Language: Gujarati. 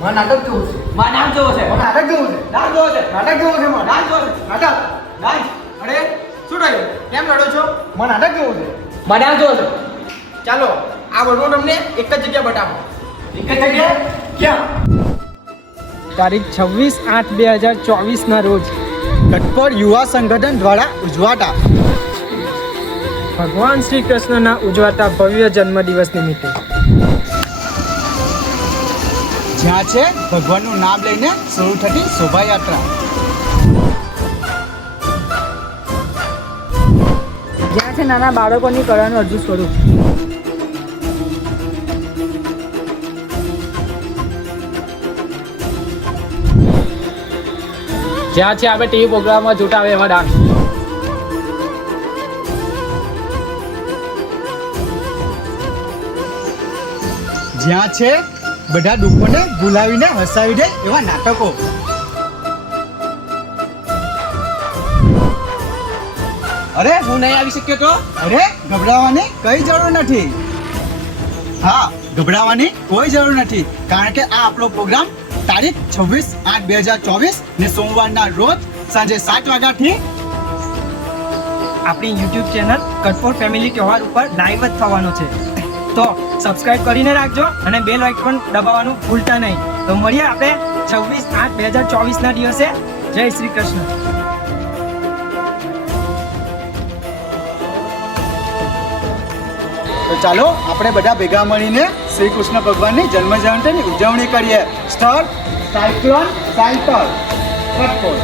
મારે નાટક જોવું છે. મારે ડાન્સ જોવો છે. મારે નાટક જોવું છે. ડાન્સ જોવો છે. નાટક જોવું છે મારે. ડાન્સ જોવો છે. નાટક. ડાન્સ. અરે શું થયું? કેમ લડો છો? મારે નાટક જોવું છે. મારે ડાન્સ જોવો છે. ચાલો આ બધું તમને એક જ જગ્યા બતાવો. એક જ જગ્યાએ? ક્યાં? તારીખ 26/8/2024 રોજ કટપોર યુવા સંગઠન દ્વારા ઉજવાતા ભગવાન શ્રી કૃષ્ણના ઉજવાતા ભવ્ય જન્મદિવસ નિમિત્તે જ્યાં છે ભગવાનનું નામ લઈને શરૂ થતી શોભાયાત્રા. જ્યાં છે નાના બાળકોની કળાનું અર્જુ સ્વરૂપ. જ્યાં છે આપણે ટીવી પ્રોગ્રામમાં જોતા આવે એવા ડાન્સ. જ્યાં છે બધા દુઃખોને ભૂલાવીને હસાવી દે એવા નાટકો. અરે હું નહીં આવી શક્યો તો? અરે ગભરાવાની કઈ જરૂર નથી. હા, ગભરાવાની કોઈ જરૂર નથી, કારણ કે આ આપણો પ્રોગ્રામ તારીખ 26/8/2024 ને સોમવારના રોજ સાંજે 7 વાગ્યાથી આપણી યુટ્યુબ ચેનલ કટફોર ફેમિલી તહેવાર ઉપર લાઈવ જ થવાનો છે. તો સબસ્ક્રાઇબ કરીને રાખજો અને બેલ આઇકોન દબાવવાનું ભૂલતા નહીં. તો મળીએ આપણે 26/8/2024 ના દિવસે. જય શ્રી કૃષ્ણ. તો ચાલો આપણે બધા ભેગા મળીને શ્રી કૃષ્ણ ભગવાનની જન્મ જયંતિની ઉજવણી કરીએ. સ્થળ સાયક્લોન સાયકલ કટપોર.